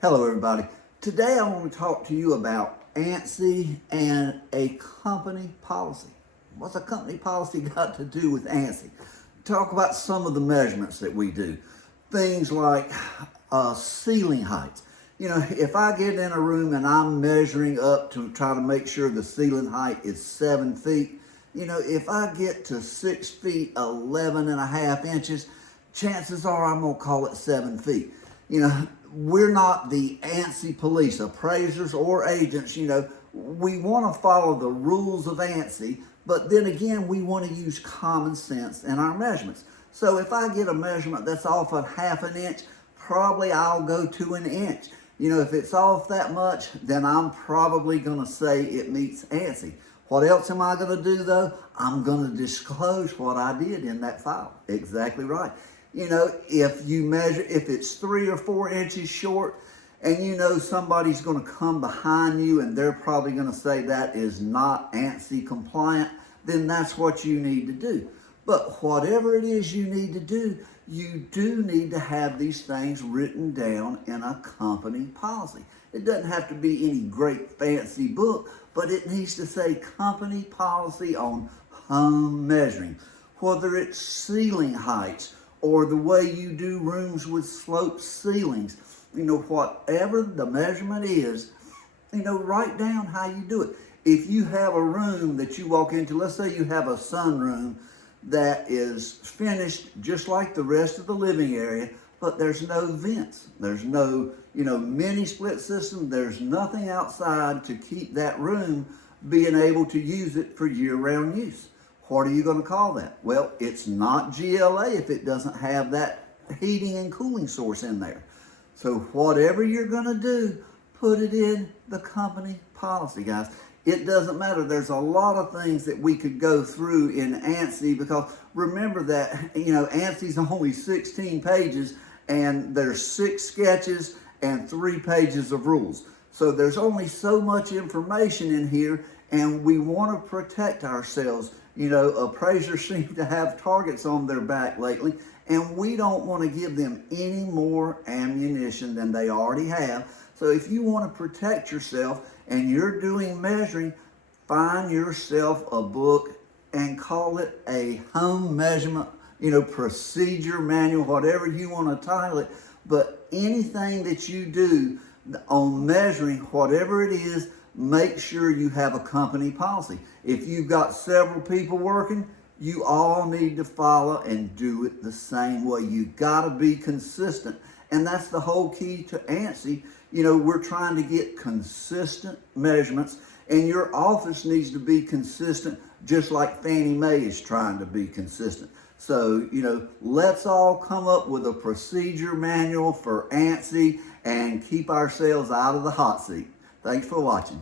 Hello everybody. Today I want to talk to you about ANSI and a company policy. What's a company policy got to do with ANSI? Talk about some of the measurements that we do. Things like ceiling heights. You know, if I get in a room and I'm measuring up to try to make sure the ceiling height is 7 feet, you know, if I get to 6 feet 11 and a half inches, chances are I'm gonna call it 7 feet. You know, we're not the ANSI police, appraisers or agents. You know, we want to follow the rules of ANSI, but then again, we want to use common sense in our measurements. So if I get a measurement that's off a half an inch, probably I'll go to an inch. You know, if it's off that much, then I'm probably going to say it meets ANSI. What else am I going to do though? I'm going to disclose what I did in that file. Exactly right. You know, if you measure, if it's 3 or 4 inches short and you know somebody's going to come behind you and they're probably going to say that is not ANSI compliant, then that's what you need to do. But whatever it is you need to do, you do need to have these things written down in a company policy. It doesn't have to be any great fancy book, but it needs to say company policy on home measuring, whether it's ceiling heights, or the way you do rooms with sloped ceilings. You know, whatever the measurement is, you know, write down how you do it. If you have a room that you walk into, let's say you have a sunroom that is finished just like the rest of the living area, but there's no vents. There's no, you know, mini split system. There's nothing outside to keep that room being able to use it for year-round use. What are you going to call that? Well, it's not GLA if it doesn't have that heating and cooling source in there. So whatever you're going to do, put it in the company policy, guys. It doesn't matter. There's a lot of things that we could go through in ANSI, because remember that, you know, ANSI's only 16 pages and there's 6 sketches and 3 pages of rules. So there's only so much information in here, and we want to protect ourselves. You know, appraisers seem to have targets on their back lately, and we don't want to give them any more ammunition than they already have. So if you want to protect yourself and you're doing measuring, find yourself a book and call it a home measurement, you know, procedure manual, whatever you want to title it. But anything that you do on measuring, whatever it is, make sure you have a company policy. If you've got several people working, you all need to follow and do it the same way. You got to be consistent. And that's the whole key to ANSI. You know, we're trying to get consistent measurements, and your office needs to be consistent, just like Fannie Mae is trying to be consistent. So, you know, let's all come up with a procedure manual for ANSI and keep ourselves out of the hot seat. Thanks for watching.